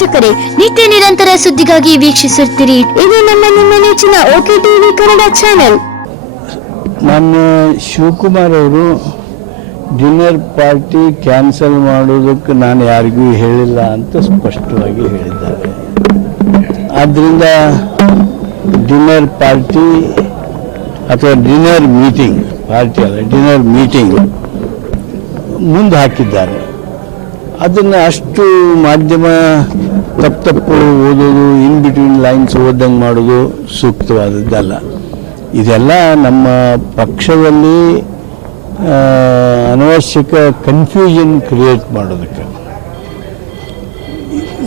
ವೀಕ್ಷಕರೇ ನಿತ್ಯ ನಿರಂತರ ಸುದ್ದಿಗಾಗಿ ವೀಕ್ಷಿಸುತ್ತೀರಿ. ಇದು ನಮ್ಮ ನಿಮ್ಮ ನೆಚ್ಚಿನ ಓಕೆ ಟಿವಿ ಕನ್ನಡ ಚಾನೆಲ್. ನಾನು ಶಿವಕುಮಾರ್ ಅವರು ಡಿನ್ನರ್ ಪಾರ್ಟಿ ಕ್ಯಾನ್ಸಲ್ ಮಾಡೋದಕ್ಕೆ ನಾನು ಯಾರಿಗೂ ಹೇಳಿಲ್ಲ ಅಂತ ಸ್ಪಷ್ಟವಾಗಿ ಹೇಳಿದ್ದಾರೆ. ಆದ್ದರಿಂದ ಡಿನ್ನರ್ ಪಾರ್ಟಿ ಅಥವಾ ಡಿನ್ನರ್ ಮೀಟಿಂಗ್ ಪಾರ್ಟಿ ಅಲ್ಲ ಡಿನ್ನರ್ ಮೀಟಿಂಗ್ ಮುಂದೆ ಹಾಕಿದ್ದಾರೆ. ಅದನ್ನು ಅಷ್ಟು ಮಾಧ್ಯಮ ತಪ್ಪು ತಪ್ಪು ಓದೋದು ಇನ್ ಬಿಟ್ವೀನ್ ಲೈನ್ಸ್ ಓದಂಗೆ ಮಾಡೋದು ಸೂಕ್ತವಾದದ್ದಲ್ಲ. ಇದೆಲ್ಲ ನಮ್ಮ ಪಕ್ಷದಲ್ಲಿ ಅನವಶ್ಯಕ ಕನ್ಫ್ಯೂಷನ್ ಕ್ರಿಯೇಟ್ ಮಾಡೋದಕ್ಕೆ.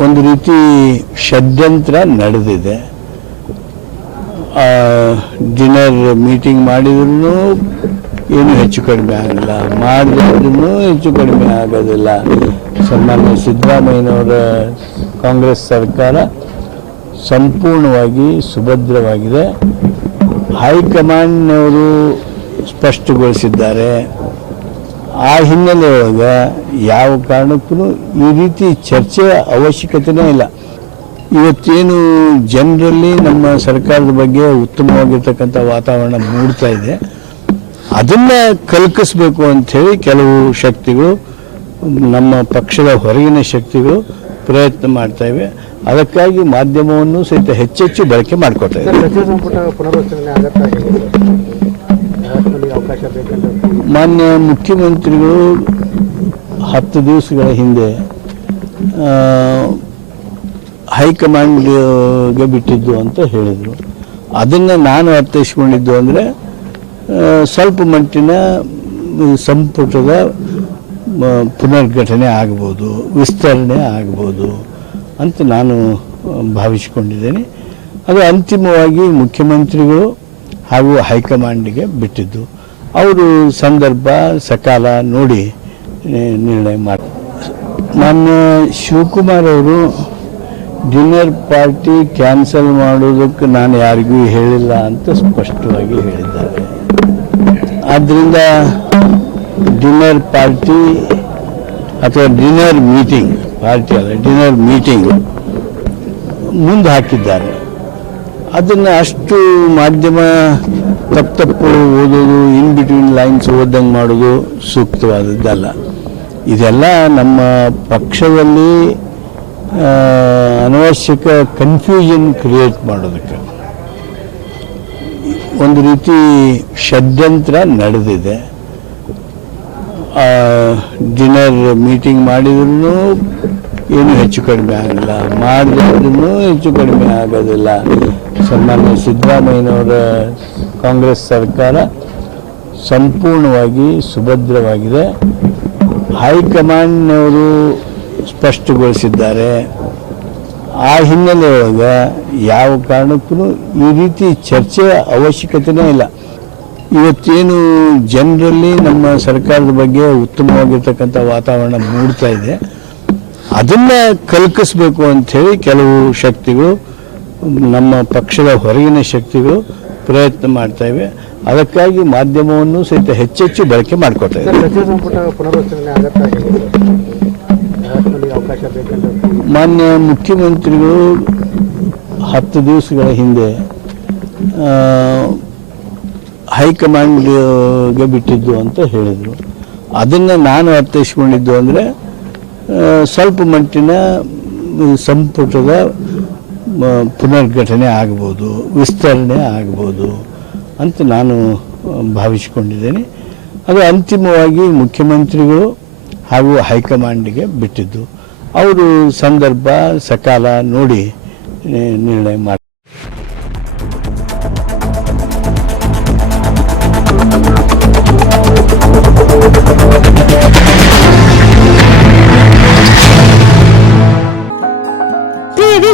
ಒಂದು ರೀತಿ ಷಡ್ಯಂತ್ರ ನಡೆದಿದೆ. ಡಿನ್ನರ್ ಮೀಟಿಂಗ್ ಮಾಡಿದ್ರು ಏನು ಹೆಚ್ಚು ಕಡಿಮೆ ಆಗಲ್ಲ ಮಾಡಿದ್ರೂ ಹೆಚ್ಚು ಕಡಿಮೆ ಆಗೋದಿಲ್ಲ. ಸನ್ಮಾನ್ಯ ಸಿದ್ದರಾಮಯ್ಯನವರ ಕಾಂಗ್ರೆಸ್ ಸರ್ಕಾರ ಸಂಪೂರ್ಣವಾಗಿ ಸುಭದ್ರವಾಗಿದೆ. ಹೈಕಮಾಂಡ್ನವರು ಸ್ಪಷ್ಟಗೊಳಿಸಿದ್ದಾರೆ. ಆ ಹಿನ್ನೆಲೆಯೊಳಗೆ ಯಾವ ಕಾರಣಕ್ಕೂ ಈ ರೀತಿ ಚರ್ಚೆಯ ಅವಶ್ಯಕತೆನೇ ಇಲ್ಲ. ಇವತ್ತೇನು ಜನರಲ್ಲಿ ನಮ್ಮ ಸರ್ಕಾರದ ಬಗ್ಗೆ ಉತ್ತಮವಾಗಿರ್ತಕ್ಕಂಥ ವಾತಾವರಣ ಮೂಡ್ತಾ ಇದೆ. ಅದನ್ನ ಕಲ್ಕಿಸ್ಬೇಕು ಅಂಥೇಳಿ ಕೆಲವು ಶಕ್ತಿಗಳು ನಮ್ಮ ಪಕ್ಷದ ಹೊರಗಿನ ಶಕ್ತಿಗಳು ಪ್ರಯತ್ನ ಮಾಡ್ತಾ ಇವೆ. ಅದಕ್ಕಾಗಿ ಮಾಧ್ಯಮವನ್ನು ಸಹಿತ ಹೆಚ್ಚೆಚ್ಚು ಬಳಕೆ ಮಾಡ್ಕೊಳ್ತಾ ಇದೆ ಮಾನ್ಯ ಮುಖ್ಯಮಂತ್ರಿಗಳು ಹತ್ತು ದಿವಸಗಳ ಹಿಂದೆ ಹೈಕಮಾಂಡ್ಗೆ ಬಿಟ್ಟಿದ್ದು ಅಂತ ಹೇಳಿದರು. ಅದನ್ನು ನಾನು ಅರ್ಥೈಸ್ಕೊಂಡಿದ್ದು ಅಂದರೆ ಸ್ವಲ್ಪ ಮಟ್ಟಿನ ಸಂಪುಟದ ಮ, ಪುನರ್ಗಠನೆ ಆಗ್ಬೋದು ವಿಸ್ತರಣೆ ಆಗ್ಬೋದು ಅಂತ ನಾನು ಭಾವಿಸಿಕೊಂಡಿದ್ದೇನೆ. ಅದು ಅಂತಿಮವಾಗಿ ಮುಖ್ಯಮಂತ್ರಿಗಳು ಹಾಗೂ ಹೈಕಮಾಂಡ್ಗೆ ಬಿಟ್ಟಿದ್ದು. ಅವರು ಸಂದರ್ಭ ಸಕಾಲ ನೋಡಿ ನಿರ್ಣಯ ಮಾಡಿ ಮಾನ್ಯ ಶಿವಕುಮಾರ್ ಅವರು ಡಿನ್ನರ್ ಪಾರ್ಟಿ ಕ್ಯಾನ್ಸಲ್ ಮಾಡೋದಕ್ಕೆ ನಾನು ಯಾರಿಗೂ ಹೇಳಿಲ್ಲ ಅಂತ ಸ್ಪಷ್ಟವಾಗಿ ಹೇಳಿದ್ದಾರೆ. ಆದ್ದರಿಂದ ಡಿನ್ನರ್ ಪಾರ್ಟಿ ಅಥವಾ ಡಿನ್ನರ್ ಮೀಟಿಂಗ್ ಪಾರ್ಟಿ ಅಲ್ಲ ಡಿನ್ನರ್ ಮೀಟಿಂಗ್ ಮುಂದೆ ಹಾಕಿದ್ದಾರೆ. ಅದನ್ನು ಅಷ್ಟು ಮಾಧ್ಯಮ ತಪ್ಪು ತಪ್ಪು ಓದೋದು ಇನ್ ಬಿಟ್ವೀನ್ ಲೈನ್ಸ್ ಓದಂಗೆ ಮಾಡೋದು ಸೂಕ್ತವಾದದ್ದಲ್ಲ. ಇದೆಲ್ಲ ನಮ್ಮ ಪಕ್ಷದಲ್ಲಿ ಅನವಶ್ಯಕ ಕನ್ಫ್ಯೂಷನ್ ಕ್ರಿಯೇಟ್ ಮಾಡೋದಕ್ಕೆ. ಒಂದು ರೀತಿ ಷಡ್ಯಂತ್ರ ನಡೆದಿದೆ. ಡಿನ್ನರ್ ಮೀಟಿಂಗ್ ಮಾಡಿದ್ರು ಏನು ಹೆಚ್ಚು ಕಡಿಮೆ ಆಗಲ್ಲ. ಮಾಡಿದ್ರೂ ಹೆಚ್ಚು ಕಡಿಮೆ ಆಗೋದಿಲ್ಲ. ಸನ್ಮಾನ್ಯ ಸಿದ್ದರಾಮಯ್ಯನವರ ಕಾಂಗ್ರೆಸ್ ಸರ್ಕಾರ ಸಂಪೂರ್ಣವಾಗಿ ಸುಭದ್ರವಾಗಿದೆ. ಹೈಕಮಾಂಡ್ನವರು ಸ್ಪಷ್ಟಗೊಳಿಸಿದ್ದಾರೆ. ಆ ಹಿನ್ನೆಲೆಯೊಳಗೆ ಯಾವ ಕಾರಣಕ್ಕೂ ಈ ರೀತಿ ಚರ್ಚೆಯ ಅವಶ್ಯಕತೆನೇ ಇಲ್ಲ. ಇವತ್ತೇನು ಜನರಲ್ಲಿ ನಮ್ಮ ಸರ್ಕಾರದ ಬಗ್ಗೆ ಉತ್ತಮವಾಗಿರ್ತಕ್ಕಂಥ ವಾತಾವರಣ ಮೂಡ್ತಾ ಇದೆ. ಅದನ್ನ ಕಲ್ಕಿಸ್ಬೇಕು ಅಂಥೇಳಿ ಕೆಲವು ಶಕ್ತಿಗಳು ನಮ್ಮ ಪಕ್ಷದ ಹೊರಗಿನ ಶಕ್ತಿಗಳು ಪ್ರಯತ್ನ ಮಾಡ್ತಾ ಇವೆ. ಅದಕ್ಕಾಗಿ ಮಾಧ್ಯಮವನ್ನು ಸಹಿತ ಹೆಚ್ಚೆಚ್ಚು ಬಳಕೆ ಮಾಡ್ಕೊಳ್ತಾ ಇದ್ದಾರೆ. ಮಾನ್ಯ ಮುಖ್ಯಮಂತ್ರಿಗಳು ಹತ್ತು ದಿವಸಗಳ ಹಿಂದೆ ಹೈಕಮಾಂಡ್ಗೆ ಬಿಟ್ಟಿದ್ದು ಅಂತ ಹೇಳಿದರು. ಅದನ್ನು ನಾನು ಅರ್ಥೈಸ್ಕೊಂಡಿದ್ದು ಅಂದರೆ ಸ್ವಲ್ಪ ಮಟ್ಟಿನ ಸಂಪುಟದ ಪುನರ್ಘಟನೆ ಆಗ್ಬೋದು, ವಿಸ್ತರಣೆ ಆಗ್ಬೋದು ಅಂತ ನಾನು ಭಾವಿಸಿಕೊಂಡಿದ್ದೇನೆ. ಅದು ಅಂತಿಮವಾಗಿ ಮುಖ್ಯಮಂತ್ರಿಗಳು ಹಾಗೂ ಹೈಕಮಾಂಡ್ಗೆ ಬಿಟ್ಟಿದ್ದು. ಅವರು ಸಂದರ್ಭ, ಸಕಾಲ ನೋಡಿ ನಿರ್ಣಯ ಮಾಡಿ